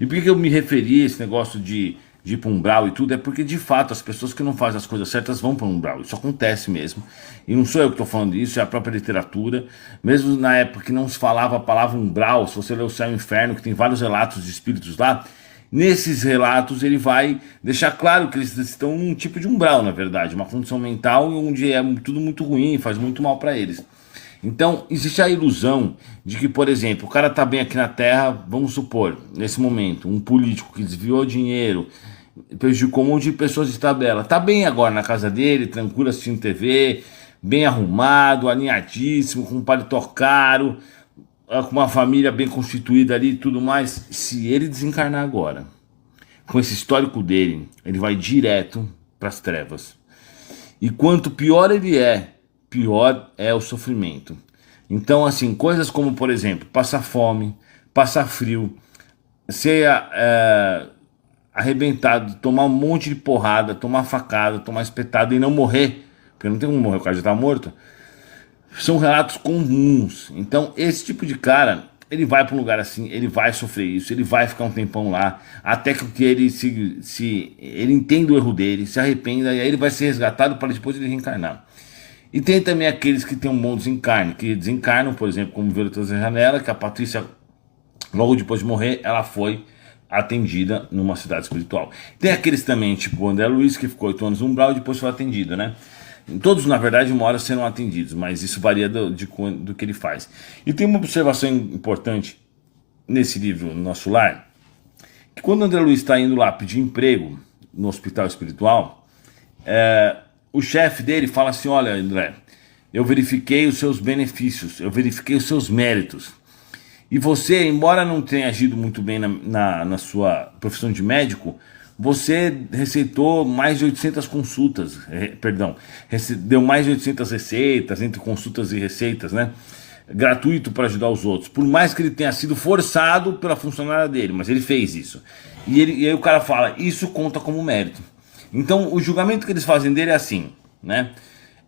E por que eu me referi a esse negócio de ir para um umbral e tudo? É porque, de fato, as pessoas que não fazem as coisas certas vão para um umbral. Isso acontece mesmo. E não sou eu que estou falando isso, é a própria literatura. Mesmo na época que não se falava a palavra umbral, se você ler o Céu e o Inferno, que tem vários relatos de espíritos lá, nesses relatos ele vai deixar claro que eles estão num tipo de umbral, na verdade. Uma condição mental onde é tudo muito ruim, faz muito mal para eles. Então, existe a ilusão de que, por exemplo, o cara tá bem aqui na Terra, vamos supor, nesse momento, um político que desviou dinheiro, prejudicou um monte de pessoas de tabela, tá bem agora na casa dele, tranquilo, assistindo TV, bem arrumado, alinhadíssimo, com um paletó caro, com uma família bem constituída ali e tudo mais. Se ele desencarnar agora, com esse histórico dele, ele vai direto para as trevas. E quanto pior ele é, pior é o sofrimento. Então, assim, coisas como, por exemplo, passar fome, passar frio, ser arrebentado, tomar um monte de porrada, tomar facada, tomar espetada e não morrer, porque não tem como morrer, o cara já tá morto, são relatos comuns. Então, esse tipo de cara, ele vai para um lugar assim, ele vai sofrer isso, ele vai ficar um tempão lá, até que ele ele entenda o erro dele, se arrependa, e aí ele vai ser resgatado para depois ele reencarnar. E tem também aqueles que têm um bom desencarne, que desencarnam, por exemplo, como Violetas da Janela, que a Patrícia, logo depois de morrer, ela foi atendida numa cidade espiritual. Tem aqueles também, tipo o André Luiz, que ficou 8 anos no umbral e depois foi atendido, né? Todos, na verdade, uma hora serão atendidos, mas isso varia do que ele faz. E tem uma observação importante nesse livro, Nosso Lar, que quando o André Luiz está indo lá pedir emprego no hospital espiritual, o chefe dele fala assim: olha, André, eu verifiquei os seus benefícios, eu verifiquei os seus méritos. E você, embora não tenha agido muito bem na sua profissão de médico, você receitou mais de 800 consultas, perdão, deu mais de 800 receitas, entre consultas e receitas, né? Gratuito para ajudar os outros. Por mais que ele tenha sido forçado pela funcionária dele, mas ele fez isso. E aí o cara fala: isso conta como mérito. Então o julgamento que eles fazem dele é assim, né?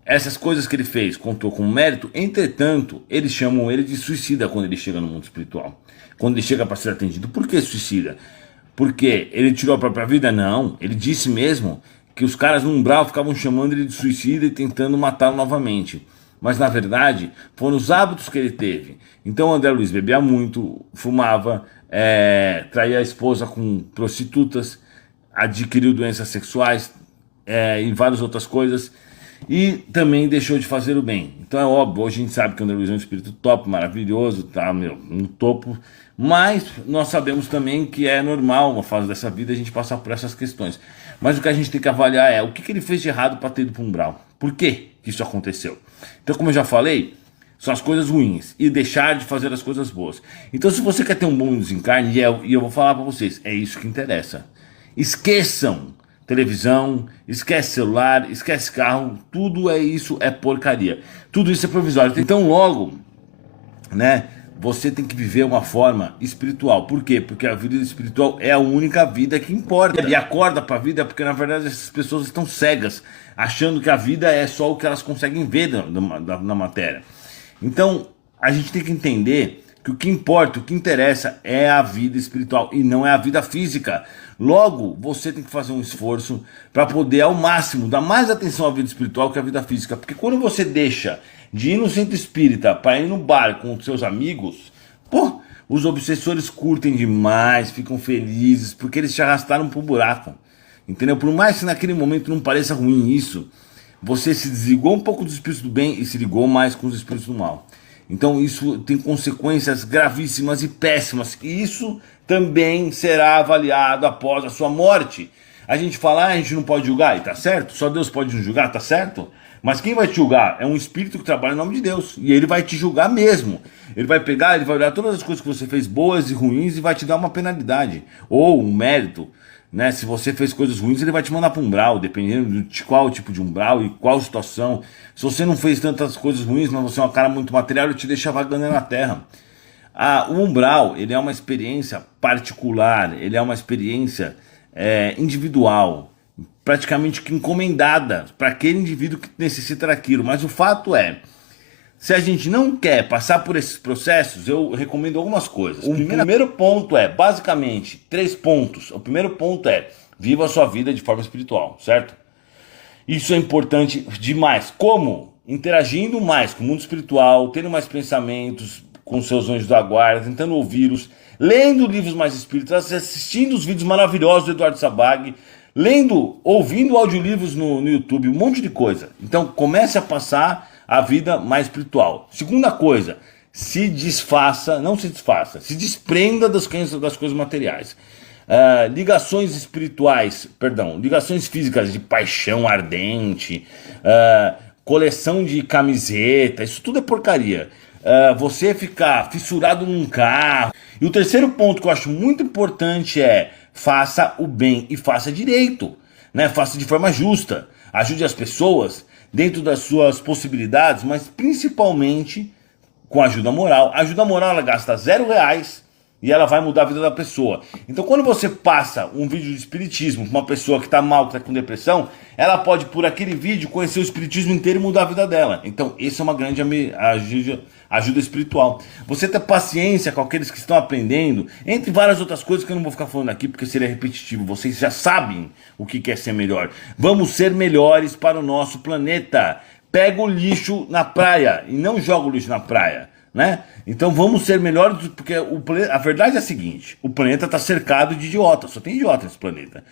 Essas coisas que ele fez contou como mérito, entretanto, eles chamam ele de suicida quando ele chega no mundo espiritual. Quando ele chega para ser atendido. Por que suicida? Porque ele tirou a própria vida? Não. Ele disse mesmo que os caras no umbral ficavam chamando ele de suicida e tentando matá-lo novamente. Mas na verdade, foram os hábitos que ele teve. Então o André Luiz bebia muito, fumava, traía a esposa com prostitutas, adquiriu doenças sexuais e várias outras coisas. E também deixou de fazer o bem. Então é óbvio, hoje a gente sabe que o André Luiz é um espírito top, maravilhoso, tá, no topo. Mas nós sabemos também que é normal uma fase dessa vida a gente passar por essas questões. Mas o que a gente tem que avaliar é o que ele fez de errado para ter ido para um umbral. Por que isso aconteceu? Então, como eu já falei, são as coisas ruins e deixar de fazer as coisas boas. Então, se você quer ter um bom desencarne, e eu vou falar para vocês, é isso que interessa. Esqueçam televisão, esquece celular, esquece carro, tudo é isso, é porcaria. Tudo isso é provisório. Então logo, né, você tem que viver uma forma espiritual. Por quê? Porque a vida espiritual é a única vida que importa. E acorda para a vida porque na verdade essas pessoas estão cegas, achando que a vida é só o que elas conseguem ver na matéria. Então a gente tem que entender que o que importa, o que interessa é a vida espiritual e não é a vida física. Logo, você tem que fazer um esforço para poder ao máximo dar mais atenção à vida espiritual que à vida física. Porque quando você deixa de ir no centro espírita para ir no bar com os seus amigos, pô, os obsessores curtem demais, ficam felizes, porque eles te arrastaram pro buraco. Entendeu? Por mais que naquele momento não pareça ruim isso, você se desligou um pouco dos espíritos do bem e se ligou mais com os espíritos do mal. Então isso tem consequências gravíssimas e péssimas. E isso também será avaliado após a sua morte. A gente fala: a gente não pode julgar, e tá certo? Só Deus pode nos julgar, tá certo? Mas quem vai te julgar é um espírito que trabalha em nome de Deus. E ele vai te julgar mesmo. Ele vai pegar, ele vai olhar todas as coisas que você fez boas e ruins e vai te dar uma penalidade. Ou um mérito. Né? Se você fez coisas ruins, ele vai te mandar para um umbral, dependendo de qual tipo de umbral e qual situação. Se você não fez tantas coisas ruins, mas você é um cara muito material, ele te deixa vagando na terra. O umbral, ele é uma experiência particular, ele é uma experiência individual, praticamente que encomendada para aquele indivíduo que necessita daquilo. Mas o fato é, Se a gente não quer passar por esses processos, eu recomendo algumas coisas. O primeiro ponto é, basicamente, 3 pontos. O primeiro ponto é, viva a sua vida de forma espiritual, certo? Isso é importante demais. Como? Interagindo mais com o mundo espiritual, tendo mais pensamentos com seus anjos da guarda, tentando ouvi-los, lendo livros mais espirituais, assistindo os vídeos maravilhosos do Eduardo Sabag, ouvindo audiolivros no YouTube, um monte de coisa. Então comece a passar a vida mais espiritual. Segunda coisa, se desprenda das coisas materiais. Ligações ligações físicas de paixão ardente, coleção de camiseta, isso tudo é porcaria. Você ficar fissurado num carro. E o terceiro ponto que eu acho muito importante é faça o bem e faça direito, né? Faça de forma justa, ajude as pessoas dentro das suas possibilidades, mas principalmente com ajuda moral. A ajuda moral ela gasta R$0 e ela vai mudar a vida da pessoa. Então quando você passa um vídeo de espiritismo para uma pessoa que está mal, que está com depressão, ela pode por aquele vídeo conhecer o espiritismo inteiro e mudar a vida dela. Então isso é uma grande ajuda espiritual. Você ter paciência com aqueles que estão aprendendo, entre várias outras coisas que eu não vou ficar falando aqui porque seria repetitivo. Vocês já sabem o que é ser melhor. Vamos ser melhores para o nosso planeta. Pega o lixo na praia e não joga o lixo na praia, né? Então vamos ser melhores, porque a verdade é a seguinte: o planeta está cercado de idiotas, só tem idiota nesse planeta.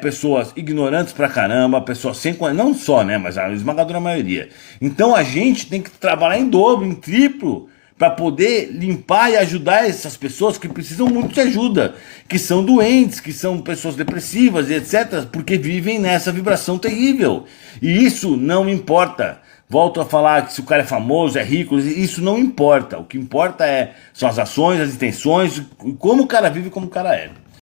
Pessoas ignorantes pra caramba, pessoas sem... Não só, né, mas a esmagadora maioria. Então a gente tem que trabalhar em dobro, em triplo, para poder limpar e ajudar essas pessoas que precisam muito de ajuda, que são doentes, que são pessoas depressivas e etc, porque vivem nessa vibração terrível. E isso não importa. Volto a falar que se o cara é famoso, é rico, isso não importa. O que importa são as ações, as intenções, como o cara vive, como o cara é.